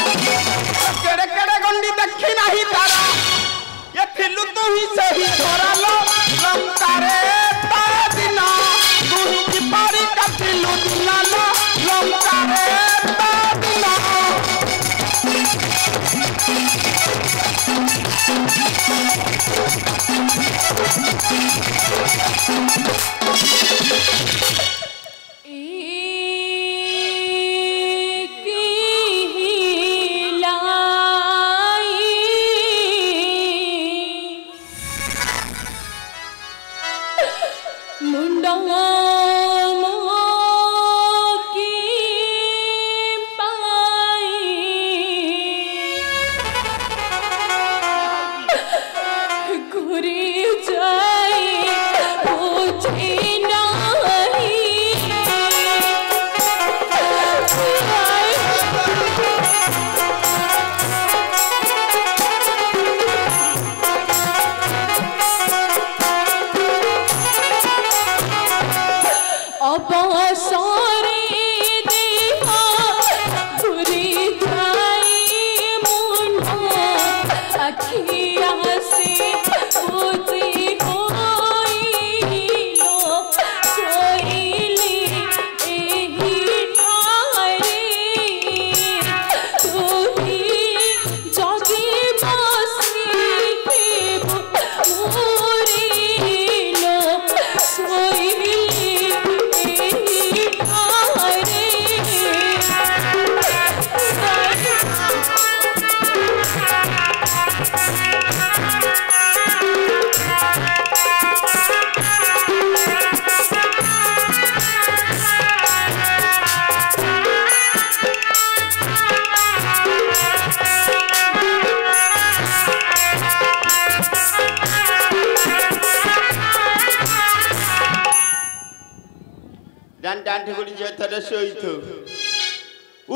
केड़े केड़े गंडी देखी नहीं तारा ये थिलु तू ही सही छोरा लो लंकारे तादिना तू ही किपारी का थिलु दिला लो लंकारे तादिना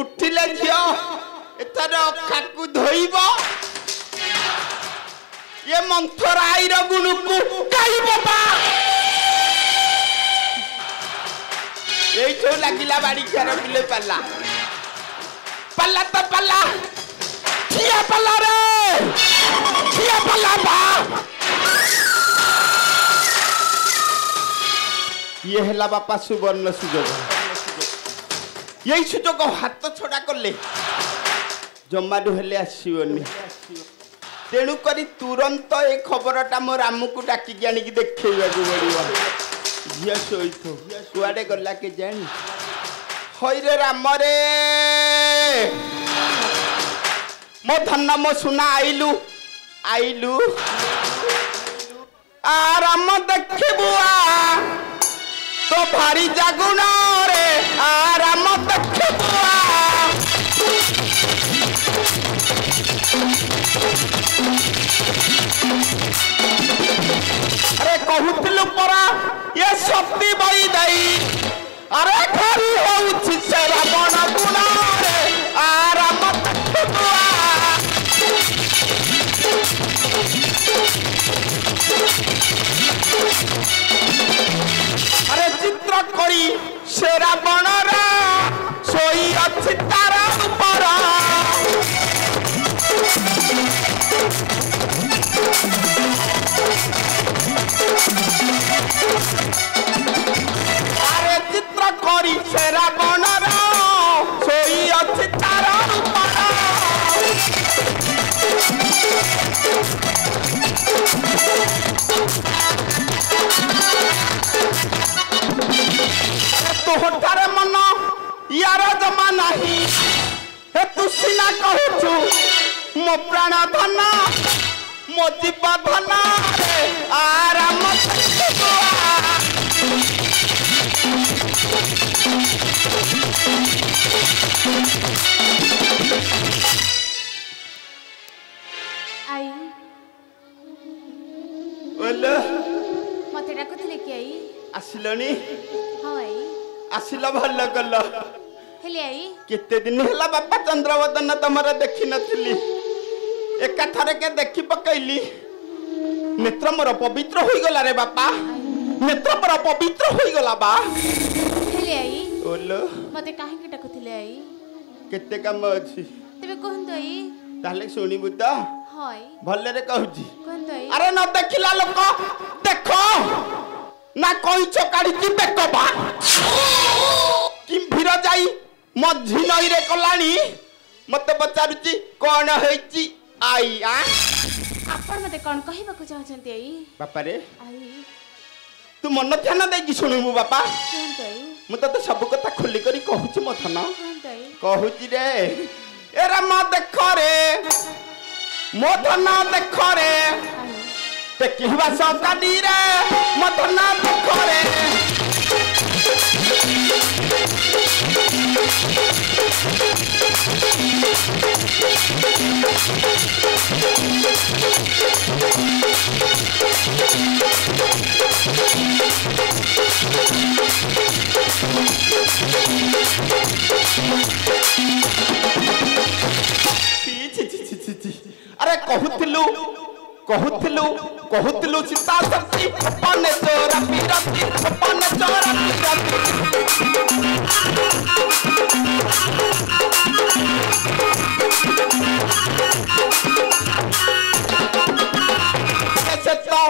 उठिले झियो एथर अखाकु धोइब ये मंथराई रो गुणकु काइब बा एई छो लागिला बाड़ी चार बिले पल्ला पल्ला तो पल्ला ठिया पल्ला रे ठिया पल्ला बा ये हेला बापा सुवर्ण सुजोग यही सुजोग हाथ छड़ा कले जमाडू हेले आसीबनी तेणु करी तुरंत ए खबरटा मो रामू को डाकी आनी देखा पड़ो झील शोई कुआडे गला के जानी हईरे राम रे मो धन मो सुना आइलु आइलु आ राम देखबू तो भारी जागुण रे आराम देखबुआ अरे कहूथिलु परा ये शक्ति बई दई अरे घरी होउछि से रावण गुण रे आराम देखबुआ अरे चित्र करी से रावण सोई अच्छी तारा ऊपर अरे चित्र करी से रावण सोई अच्छी तारा ऊपर तोहटार मन यार जमा नहीं हे तू सीना कहूचु मो प्राण धन मो जीव धन रे आराम आई बोलो मते डाकुथिले कि आई आसिलनी हां आई आसिला भल कल हेले आई केते दिन हैला बापा चंद्रवदन तमरा देखि नथिली एका थारे के देखि पकैली नेत्र मोर पवित्र होई गला रे बापा नेत्र मोर पवित्र होई गला बा हेले आई बोलो मते काहे के डाकुथिले आई केते काम अछि तेबे कहंतो आई ताले सुनिबु त हाय भले रे कहूची कहंतो आई अरे न देखिला लोक देखो ना कइछ काढी बेकबा किम फिर जाई मझी नई रे कलानी मते पचारुची कोन हेची आई आ आपण मते कोन कहिबा को चाहछंती आई बापा रे आई तू मन ध्यान देकी सुनिबु बापा कहंतो आई मु तते सब कथा खुली करी कहूची म थन कहंतो आई कहूची रे एरा म देख रे मो धन देख रे आई ते किहबा सकाडी रे मो धन देख रे अरे कहूथिलु सीता सती पने चोरा पीरती पने चोरा ऐसे तो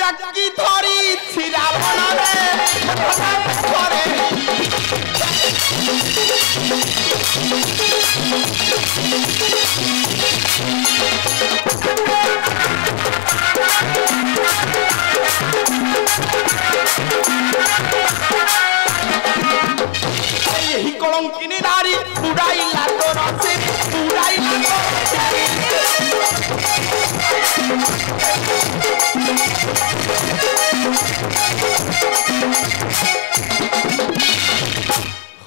जग्गी थोड़ी छिरा बना रे यही कलंकिनी नारी उड़ाइला तो रसे उड़ाइला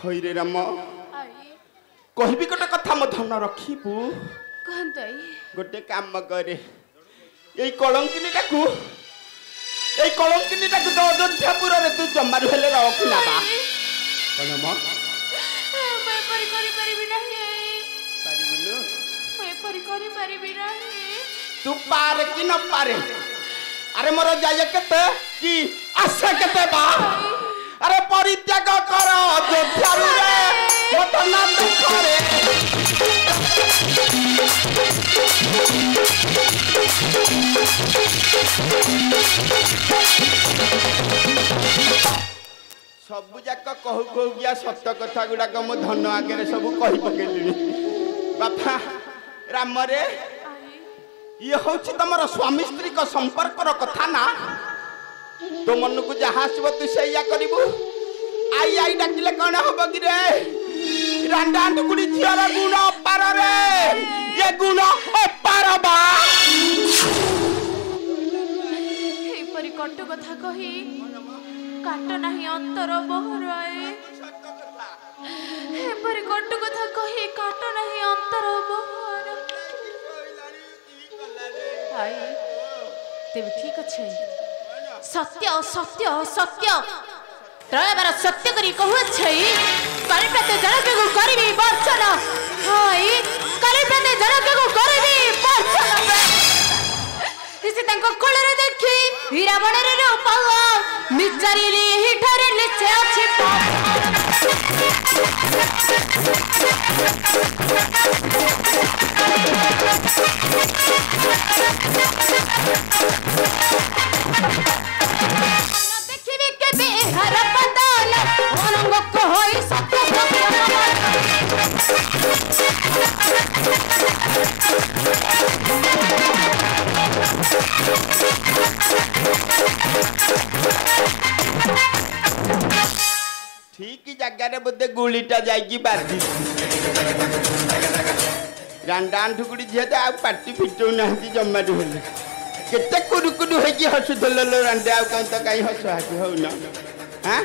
हई रे राम आई कहबी गोटे कथा म धन रखिबू कहंतो आई गोटे काम करे এই কলঙ্কিনীটাকু তো অযোধ্যাপুরে তু জমারু হেলে রখ না বা কোন ম मैं परी करी परिबी नाही পারিবুলু मैं परी करी परिबी नाही तू पारे कि न पारे अरे मोर जाय केते कि आशा केते बा अरे परित्याग कर अयोध्यारु रे मत ना दुख रे सबु जाक कहू कहू गया सत्य कथा गुड़ाक मो धन आगे सब कही पकेली बापा राम रे ये हूँ तुम स्वामी स्त्री का संपर्क कथा ना तो मन को जहाँ आसब तू से करू आई आई डाकिले कौन हम कि रे रांडा टुकुड़ी झीर गुण अपार रे ये गुण अपार बा परी कटु कथा कही काट नाही अंतर बहराए परी कटु कथा कही काट नाही अंतर बहर आई तेबे ठीक अच्छे सत्य सत्य सत्य त्रयबार सत्य करी कहू छै काली प्रते जनक को करबी वर्षन हाय काली प्रते जनक को करबी वर्षन इसे तंको कोलरे देखी हीरा बणरे रूप मिचारिली हिठरे लिचे अछि देखिबी के बेहर बदल अनंग को होई सत्य ठीक जगह बोधे गुलीटा जाइकी बाजी रांडा ठुकुड़ी झील आ पार्टी फिटौ ना जमाटू हेले केते कुडुकुडु होगी हसुदल रांडे आ तो कहीं हस हासी हो ना हाँ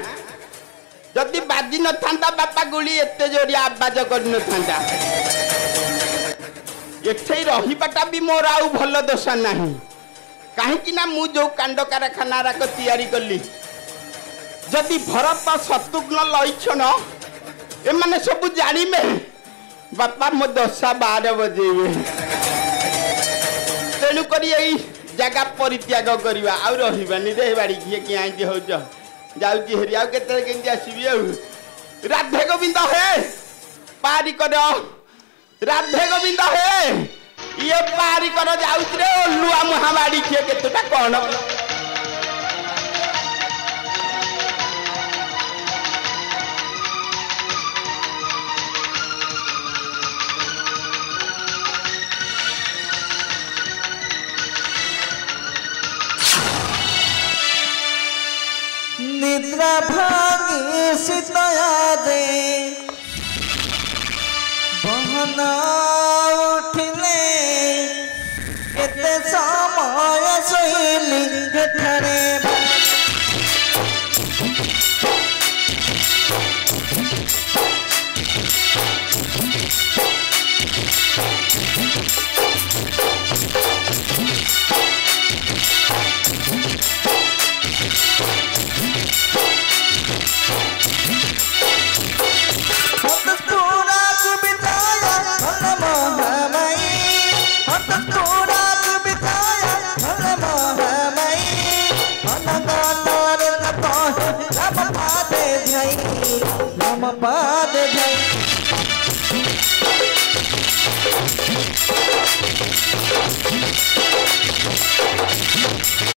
जदि बाजी न था बापा गुली एत जोरिया आवाज कर न था एठे रहीबाटा भी मोर आउ भल दशा नहीं कहीं ना मु जो कांड कारखाना राक तैयारी कली जदि भरत शत्रुघ्न लक्षण एमाने सब जानिमे बापा मो दशा 12 बजेबे तेणु करी जगह परित्याग करवा आउ रहीबानी रे बाड़ी किए कि आई हो जाऊँ हेरी आउ केते केंती आसीबी आउ राधे गोविंद हे पारी कर राधे गोविंद हे ये पारी कर जाउछ रे लुआ महाबाड़ी के केतटा कोन निद्रा भांगी सितया दे बहना उठले एते समय सोइली एठारे राम पाद